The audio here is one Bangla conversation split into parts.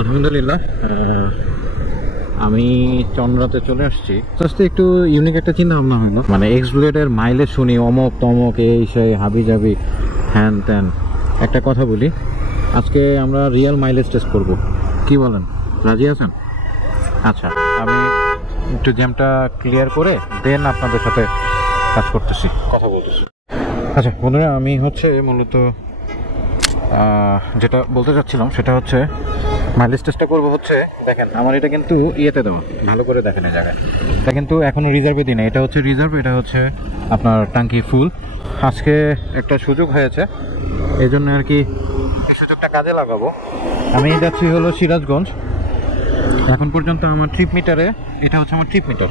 আলহামদুলিল্লাহ, আমি চন্দ্রাতে চলে আসছি। আস্তে একটু ইউনিক একটা চিন্তা ভাবনা হলো, মানে এক্স ব্লেডের মাইলেজ শুনি অমক তমক এই সেই হাবি জাবি হ্যান ত্যান। একটা কথা বলি, আজকে আমরা রিয়েল মাইলেজ টেস্ট করব, কি বলেন, রাজি আছেন? আচ্ছা, আমি একটু জ্যামটা ক্লিয়ার করে দেন আপনাদের সাথে কাজ করতেছি, কথা বলতেছি। আচ্ছা বন্ধুরা, আমি হচ্ছে মূলত যেটা বলতে চাচ্ছিলাম সেটা হচ্ছে মাইলেজ টেস্টটা করবো হচ্ছে, দেখেন আমার এটা কিন্তু ইয়েতে দেওয়া, ভালো করে দেখেন এই জায়গায়, এটা কিন্তু এখনও রিজার্ভে দিই না, এটা হচ্ছে রিজার্ভ, এটা হচ্ছে আপনার ট্যাঙ্কি ফুল। আজকে একটা সুযোগ হয়েছে, এই জন্য আর কি এই সুযোগটা কাজে লাগাবো। আমি যাচ্ছি হলো সিরাজগঞ্জ। এখন পর্যন্ত আমার ট্রিপ মিটারে, এটা হচ্ছে আমার ট্রিপ মিটার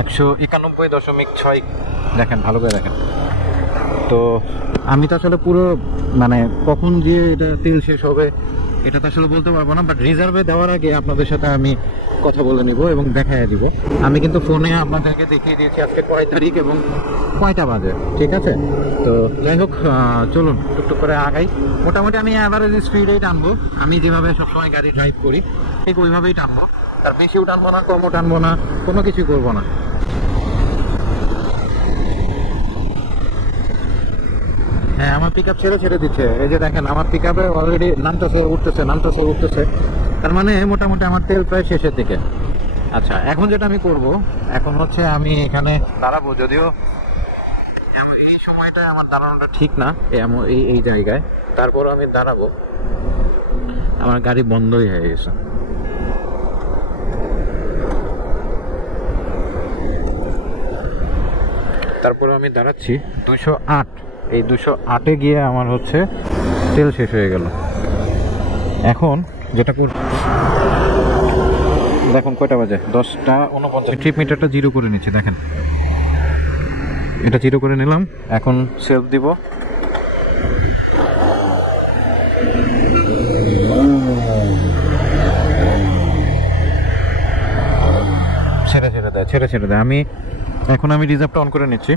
191.6, দেখেন ভালো করে দেখেন। তো আমি তো আসলে পুরো মানে কখন যে এটা তেল শেষ হবে এটা তো আসলে বলতে পারবো না, বাট রিজার্ভে দেওয়ার আগে আপনাদের সাথে আমি কথা বলে নিব এবং দেখাইয়া দিব। আমি কিন্তু ফোনে আপনাদেরকে দেখিয়ে দিয়েছি আজকে কয় তারিখ এবং কয়টা বাজে, ঠিক আছে? তো যাই হোক, চলুন টুকটুক করে আগাই। মোটামুটি আমি অ্যাভারেজ স্পিডেই টানবো, আমি যেভাবে সবসময় গাড়ি ড্রাইভ করি ঠিক ওইভাবেই টানবো, তার বেশিও টানবো না কমও টানবো না, কোনো কিছুই করবো না। হ্যাঁ, আমার পিক আপ ছেড়ে দিচ্ছে, এই যে দেখেন আমার পিক আপে অলরেডি নামতেছে উঠতেছে, তার মানে মোটামুটি আমার তেল প্রায় শেষের দিকে। আচ্ছা, এখন যেটা আমি করব, এখন হচ্ছে আমি এখানে দাঁড়াবো, যদিও এই সময়টায় আমার দাঁড়ানোটা ঠিক না এই জায়গায়, তারপরও আমি দাঁড়াবো, আমার গাড়ি বন্ধই হয়ে গেছে। তারপরে আমি দাঁড়াচ্ছি 208, এই 208-এ গিয়ে আমার হচ্ছে তেল শেষ হয়ে গেল। এখন যেটা করব, দেখুন কয়টা বাজে, 10:49। ট্রিপ মিটারটা জিরো করে নিচ্ছি, দেখেন এটা জিরো করে নিলাম। এখন সেলফ দিব, ছেড়ে দেয়। এখন আমি রিজার্ভটা অন করে নিচ্ছি,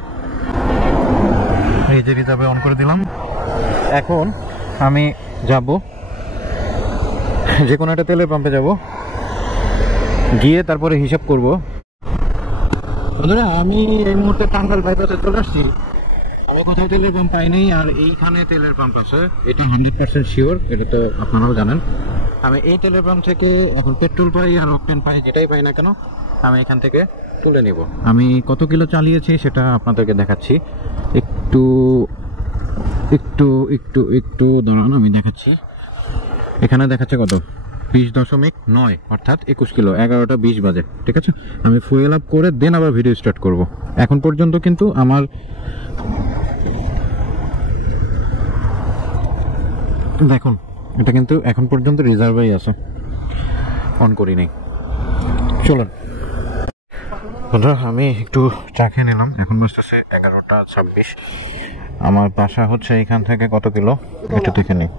এই যে রিজার্ভে অন করে দিলাম। এখন আমি যাব যে কোনো একটা তেলের পাম্পে যাব, গিয়ে তারপরে হিসাব করব। বন্ধুরা, আমি এই মুহূর্তে টাঙ্গাইল বাইপাসে চলে আসছি, আমি কোথাও তেলের পাম্প পাইনি, আর এইখানে তেলের পাম্প আছে, এটা 100% শিওর, এটা তো আপনারাও জানেন। আমি এই তেলের পাম্প থেকে এখন পেট্রোল পাই আর অকটেন পাই, যেটাই পাই না কেন আমি এখান থেকে তুলে নিব। আমি কত কিলো চালিয়েছি সেটা আপনাদেরকে দেখাচ্ছি, একটু দাঁড়ান, আমি দেখাচ্ছি। এখানে দেখাচ্ছে কত, 20.9, অর্থাৎ 21 কিলো, 11:20 বাজে, ঠিক আছে? আমি ফুয়েল আপ করে দেন আবার ভিডিও স্টার্ট করব। এখন পর্যন্ত কিন্তু আমার দেখুন, এটা কিন্তু এখন পর্যন্ত রিজার্ভেই আছে, অন করি নাই। চলুন বন্ধুরা, আমি একটু চা খেয়ে নিলাম, এখন বসতেছে 11:26। আমার বাসা হচ্ছে এখান থেকে কত কিলো একটু দেখে নিই।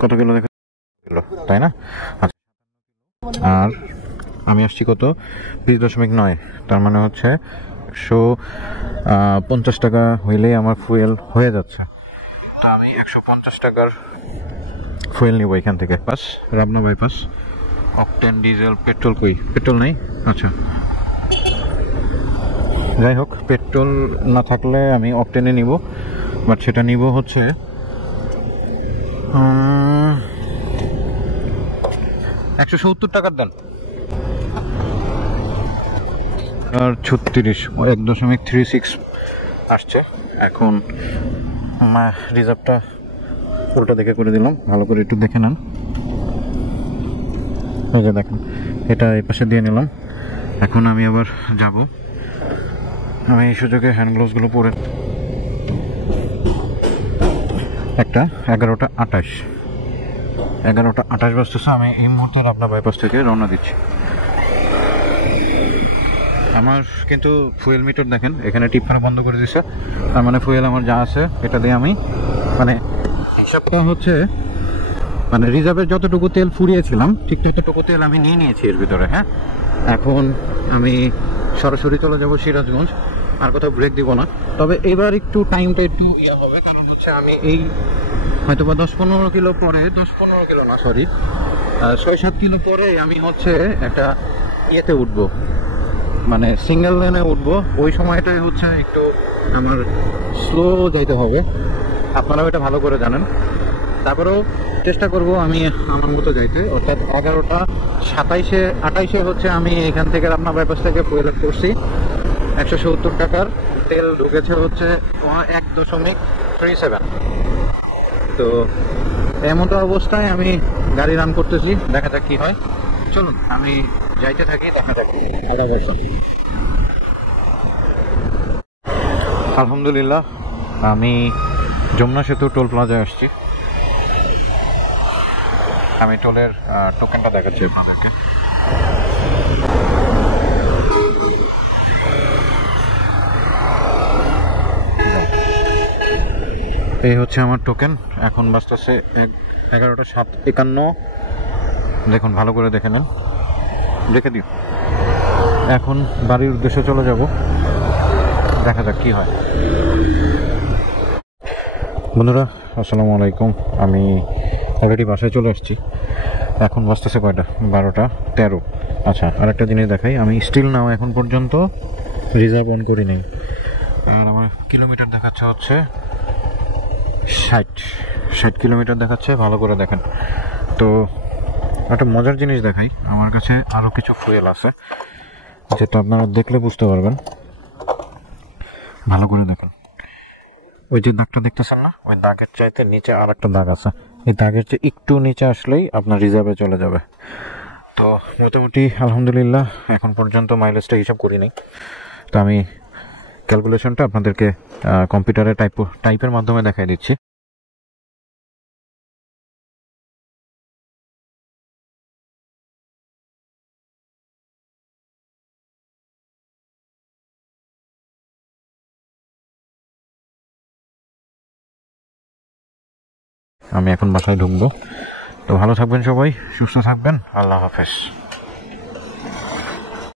কত কিলো দেখে কিলো, তাই না? আচ্ছা, আর আমি আসছি কত, 20.9, তার মানে হচ্ছে 150 টাকা হইলেই আমার ফুয়েল হয়ে যাচ্ছে। তো আমি 150 টাকার ফুয়েল নিব এখান থেকে, বাস রাবনা বাইপাস। অকটেন, ডিজেল, পেট্রোল কই, পেট্রোল নেই। আচ্ছা, যাই হোক, পেট্রোল না থাকলে আমি অকটেনে নিব, বাট সেটা নিব হচ্ছে 170 টাকার দেন, আর 36, 1.36 আসছে। এখন রিজার্ভটা পুরোটা দেখে করে দিলাম, ভালো করে একটু দেখে নেন। ওই যে দেখেন, এটা এই পাশে দিয়ে নিলাম। এখন আমি আবার যাব, আমি এই সুযোগে হ্যান্ড গ্লোভসগুলো পরে, একটা 11:28 বাজতেছে। আমি এই মুহূর্তে আপনার বাইপাস থেকে রওনা দিচ্ছি। আমার কিন্তু ফুয়েল মিটার দেখেন এখানে টিপ ফেলা বন্ধ করে দিচ্ছে, তার মানে ফুয়েল আমার যা আছে এটা দিয়ে আমি মানে হিসাবটা হচ্ছে, মানে রিজার্ভের যতটুকু তেল ফুরিয়েছিলাম ঠিক ততটুকু তেল আমি নিয়ে নিয়েছি এর ভিতরে। হ্যাঁ, এখন আমি সরাসরি চলে যাব সিরাজগঞ্জ। আর কোথাও ব্রেক দিব না। তবে এবার একটু টাইমটা একটু হবে, কারণ হচ্ছে আমি এই হয়তো বা 10-15 কিলো পরে, 10-15 কিলো না সরি 6-7 কিলো পরে আমি হচ্ছে একটা ইয়েতে উঠবো, মানে সিঙ্গেল লেনে উঠবো। ওই সময়টাই হচ্ছে একটু আমার স্লো যাইতে হবে, আপনারাও এটা ভালো করে জানেন। তারপরেও চেষ্টা করব আমি আমার মতো যাইতে, অর্থাৎ 11টা 27-28 হচ্ছে আমি এখান থেকে আপনার বাইপাস থেকে ফুয়েল করছি। 170 টাকার তেল ঢুকেছে হচ্ছে 1.37। তো এমন অবস্থায় আমি গাড়ি রান করতেছি, দেখা যাক কি হয়। চলুন আমি যাইতে থাকি, দেখা যাক। আলহামদুলিল্লাহ আমি যমুনা সেতু টোল প্লাজায় আসছি। আমি টোলের টোকেনটা দেখাচ্ছি আপনাদেরকে। এই হচ্ছে আমার টোকেন। এখন বাজতেছে 11টা 7:51। দেখুন ভালো করে দেখে নেন, দেখে দিও। এখন বাড়ির উদ্দেশ্যে চলে যাব, দেখা যাক কি হয়। বন্ধুরা আসসালামু আলাইকুম, আমি অলরেডি বাসায় চলে আসছি। এখন বাজতেছে কয়টা, 12টা 13। আচ্ছা, আরেকটা জিনিস দেখাই, আমি স্টিল নাও এখন পর্যন্ত রিজার্ভ অন করি নাই। আর আমার কিলোমিটার দেখাচ্ছে হচ্ছে 60 কিলোমিটার দেখাচ্ছে। ভালো করে দেখেন। তো একটা মজার জিনিস দেখাই, আমার কাছে আরও কিছু ফুয়েল আছে, যেটা আপনারা দেখলে বুঝতে পারবেন। ভালো করে দেখুন, ওই যে দাগটা দেখতেছেন না, ওই দাগের চাইতে নিচে আর একটা দাগ আছে। এই দাগের চেয়ে একটু নিচে আসলেই আপনার রিজার্ভে চলে যাবে। তো মোটামুটি আলহামদুলিল্লাহ এখন পর্যন্ত মাইলেজটা হিসাব করিনি। তো আমি ক্যালকুলেশনটা আপনাদেরকে কম্পিউটারে টাইপের মাধ্যমে দেখাই দিচ্ছি। আমি এখন বাসায় ঢুকবো। তো ভালো থাকবেন সবাই, সুস্থ থাকবেন, আল্লাহ হাফেজ।